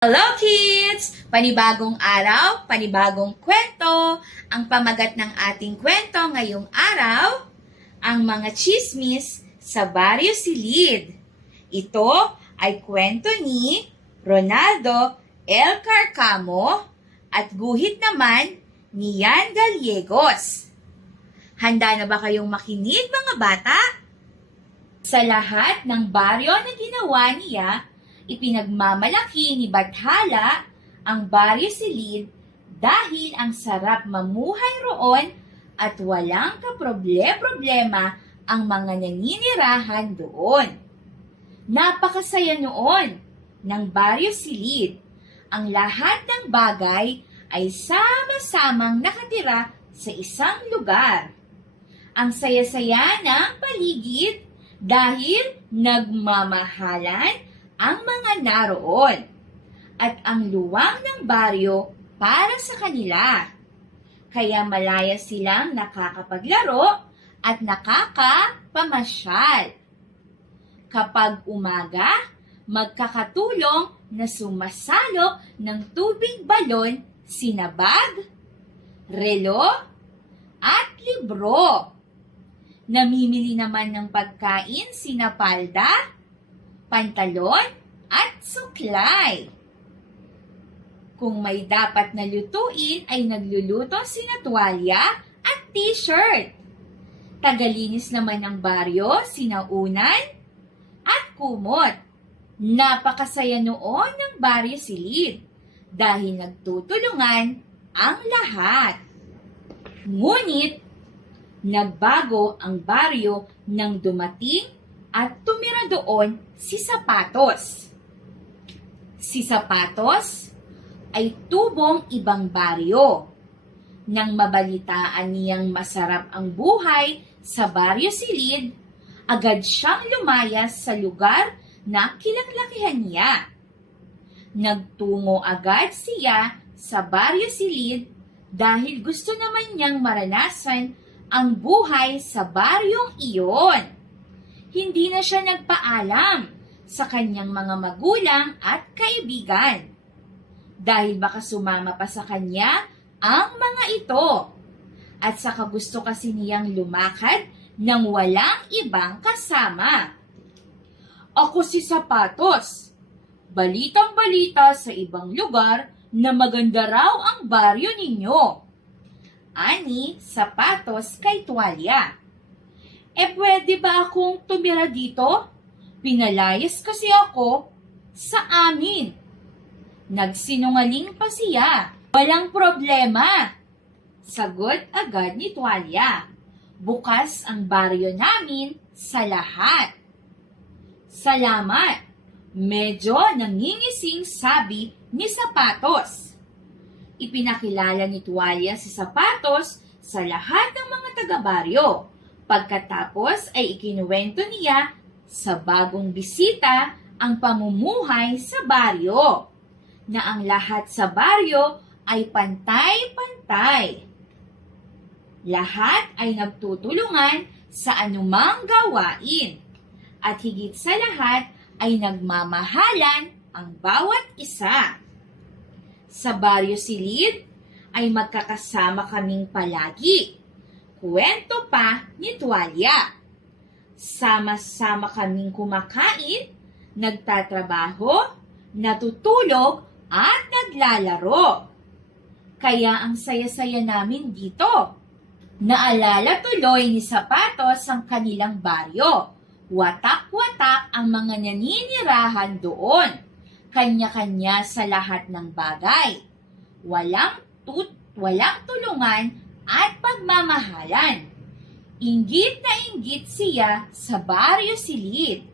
Hello kids! Panibagong araw, panibagong kwento. Ang pamagat ng ating kwento ngayong araw, ang mga chismis sa Barrio Silid. Ito ay kwento ni Ronaldo L. Carcamo at guhit naman ni Yan Gallegos. Handa na ba kayong makinig mga bata? Sa lahat ng baryo na ginawa niya, ipinagmamalaki ni Bathala ang Baryo Silid dahil ang sarap mamuhay roon at walang kaproble-problema ang mga naninirahan doon. Napakasaya noon ng Baryo Silid. Ang lahat ng bagay ay sama-samang nakatira sa isang lugar. Ang saya-saya ng paligid dahil nagmamahalan ang mga naroon at ang luwang ng baryo para sa kanila. Kaya malaya silang nakakapaglaro at nakakapamasyal. Kapag umaga, magkakatulong na sumasalok ng tubig balon sinabag, relo, at libro. Namimili naman ng pagkain sina palda, pantalon, at suklay. Kung may dapat na lutuin ay nagluluto sina tuwalya at t-shirt. Tagalinis naman ng baryo sina unan at kumot. Napakasaya noon ng baryo silid dahil nagtutulungan ang lahat. Ngunit, nagbago ang baryo nang dumating at tumira doon si Sapatos. Si Sapatos ay tubong ibang baryo. Nang mabalitaan niyang masarap ang buhay sa baryo Silid, agad siyang lumayas sa lugar na kinaglakihan niya. Nagtungo agad siya sa baryo Silid dahil gusto naman niyang maranasan ang buhay sa baryong iyon hindi na siya nagpaalam sa kanyang mga magulang at kaibigan. Dahil baka sumama pa sa kanya ang mga ito. At saka gusto kasi niyang lumakad nang walang ibang kasama. Ako si Sapatos. Balitang balita sa ibang lugar na maganda raw ang baryo ninyo. Ani, Sapatos kay Tuwalya. Eh pwede ba akong tumira dito? Pinalayas kasi ako sa amin. Nagsinungaling pa siya. Walang problema. Sagot agad ni Tuwalya. Bukas ang baryo namin sa lahat. Salamat. Medyo nangingising sabi ni Sapatos. Ipinakilala ni Tuwalya si Sapatos sa lahat ng mga taga-baryo. Pagkatapos ay ikinuwento niya sa bagong bisita ang pamumuhay sa baryo, na ang lahat sa baryo ay pantay-pantay. Lahat ay nagtutulungan sa anumang gawain, at higit sa lahat ay nagmamahalan ang bawat isa. Sa baryo silid ay magkakasama kaming palagi Kwento pa ni Tuwalya. Sama-sama kaming kumakain, nagtatrabaho, natutulog, at naglalaro. Kaya ang saya-saya namin dito. Naalala tuloy ni Sapatos ang kanilang baryo. Watak-watak ang mga naninirahan doon. Kanya-kanya sa lahat ng bagay. Walang tut walang tulungan at pagmamahalan. Inggit na inggit siya sa baryo silid.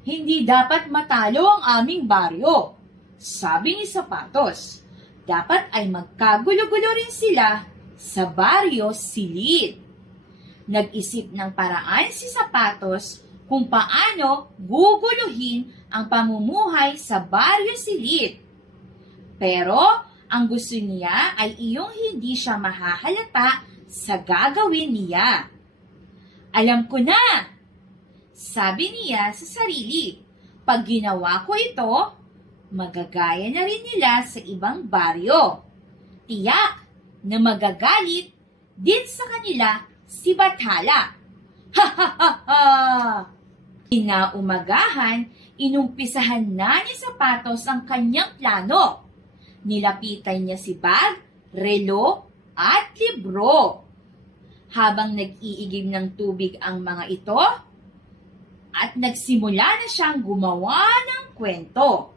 Hindi dapat matalo ang aming baryo. Sabi ni Sapatos, dapat ay magkagulo-gulo rin sila sa baryo silid. Nag-isip ng paraan si Sapatos kung paano guguluhin ang pamumuhay sa baryo silid. Pero ang gusto niya ay iyong hindi siya mahahalata sa gagawin niya. Alam ko na! Sabi niya sa sarili, pag ginawa ko ito, magagaya na rin nila sa ibang baryo. Tiyak na magagalit din sa kanila si Bathala. Ha ha ha ha! Inaumagahan, inumpisahan na ni Sapatos ang kanyang plano. Nilapitan niya si bag, relo, at libro. Habang nag-iigib ng tubig ang mga ito, at nagsimula na siyang gumawa ng kwento.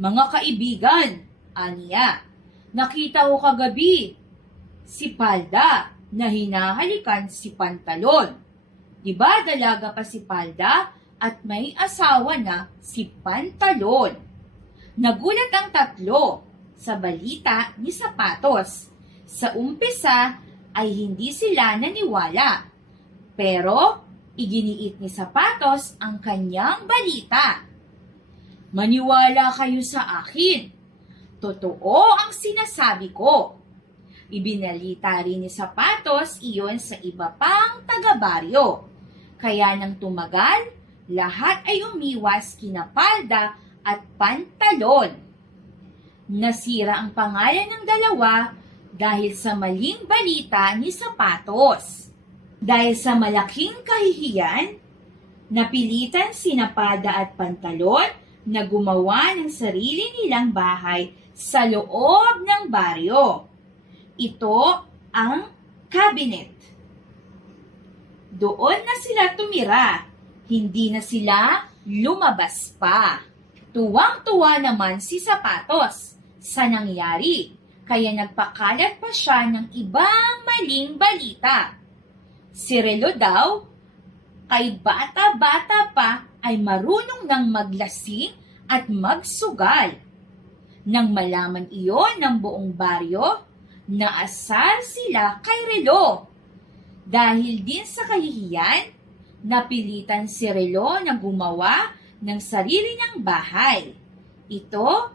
Mga kaibigan, aniya, nakita ko kagabi si Palda na hinahalikan si Pantalon. Di ba dalaga pa si Palda at may asawa na si Pantalon? Nagulat ang tatlo sa balita ni Sapatos. Sa umpisa ay hindi sila naniwala. Pero iginiit ni Sapatos ang kanyang balita. Maniwala kayo sa akin. Totoo ang sinasabi ko. Ibinalita rin ni Sapatos iyon sa iba pang taga-baryo. Kaya nang tumagal, lahat ay umiwas kina Palda at Pantalon. Nasira ang pangalan ng dalawa dahil sa maling balita ni Sapatos. Dahil sa malaking kahihiyan, napilitan sina Palda at Pantalon na gumawa ng sarili nilang bahay sa loob ng baryo. Ito ang cabinet. Doon na sila tumira. Hindi na sila lumabas pa. Tuwang-tuwa naman si Sapatos sa nangyari. Kaya nagpakalat pa siya ng ibang maling balita. Si Relo daw, kay bata-bata pa ay marunong ng maglasing at magsugal. Nang malaman iyon ng buong baryo, naasar sila kay Relo. Dahil din sa kahihiyan, napilitan si Relo na gumawa ng sarili niyang bahay. Ito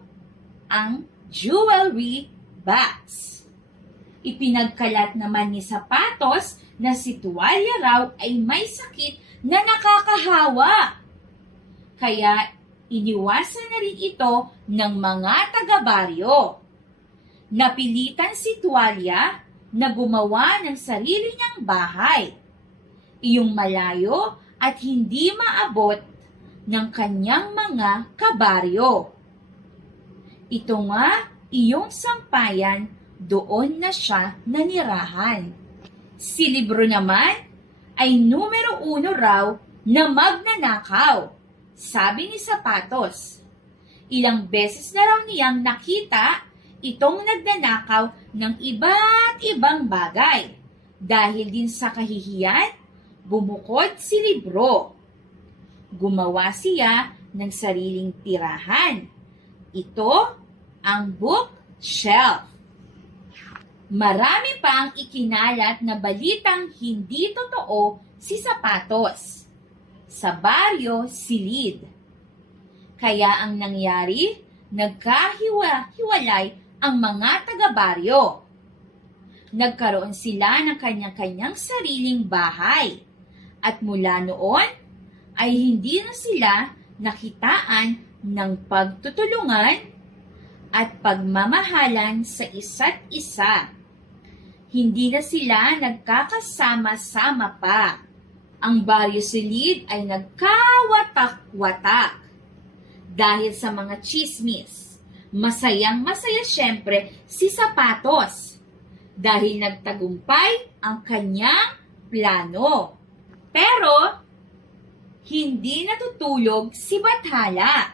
ang jewelry box. Ipinagkalat naman ni Sapatos na si Tuwalya raw ay may sakit na nakakahawa. Kaya iniwasan na rin ito ng mga taga-baryo. Napilitan si Tuwalya na gumawa ng sarili niyang bahay. Iyong malayo at hindi maabot ng kanyang mga kabaryo. Ito nga iyong sampayan, doon na siya nanirahan. Si Libro naman ay numero uno raw na magnanakaw, sabi ni Sapatos. Ilang beses na raw niyang nakita itong nagnanakaw ng iba't ibang bagay. Dahil din sa kahihiyan, bumukod si Libro. Gumawa siya ng sariling tirahan. Ito ang bookshelf. Marami pa ang ikinalat na balitang hindi totoo si Sapatos. Sa baryo, silid. Kaya ang nangyari, nagkahiwa-hiwalay ang mga taga-baryo. Nagkaroon sila ng kanyang-kanyang sariling bahay. At mula noon, ay hindi na sila nakitaan ng pagtutulungan at pagmamahalan sa isa't isa. Hindi na sila nagkakasama-sama pa. Ang baryo silid ay nagkawatak-watak dahil sa mga chismis. Masayang masaya syempre si Sapatos dahil nagtagumpay ang kanyang plano. Pero, hindi natutulog si Bathala.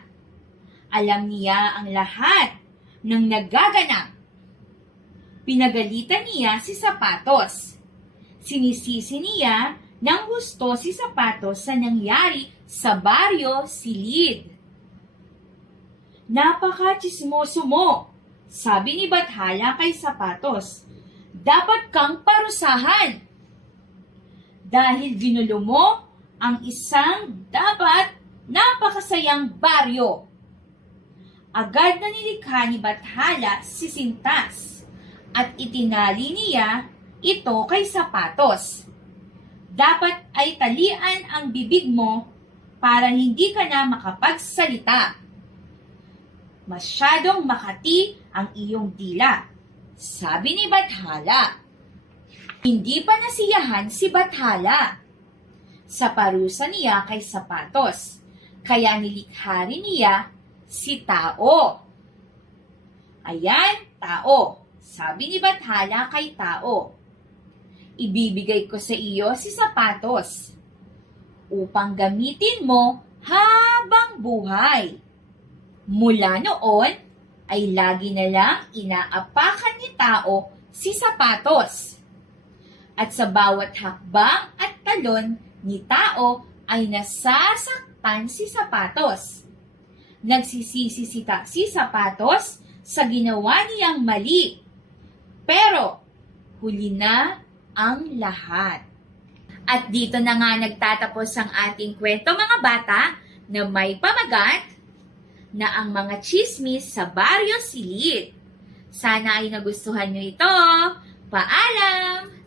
Alam niya ang lahat ng nagaganap. Pinagalitan niya si Sapatos. Sinisisi niya ng gusto si Sapatos sa nangyari sa baryo Silid. Napaka-chismoso mo, sabi ni Bathala kay Sapatos. Dapat kang parusahan. Dahil ginulo mo ang isang dapat napakasayang baryo agad na nilikha ni Bathala si Sintas at itinali niya ito kay Sapatos. Dapat ay talian ang bibig mo para hindi ka na makapagsalita. masyadong makati ang iyong dila. Sabi ni Bathala. Hindi pa nasiyahan si Bathala. Sa parusa niya kay Sapatos, kaya nilikha rin niya si Tao. Ayan, Tao. Sabi ni Bathala kay Tao. Ibibigay ko sa iyo si Sapatos upang gamitin mo habang buhay. Mula noon, ay lagi na lang inaapakan ni tao si sapatos. At sa bawat hakbang at talon ni tao ay nasasaktan si sapatos. Nagsisisi si, ta- si sapatos sa ginawa niyang mali. Pero, huli na ang lahat. At dito na nga nagtatapos ang ating kwento mga bata na may pamagat na ang mga chismis sa Baryo Silid. Sana ay nagustuhan nyo ito. Paalam!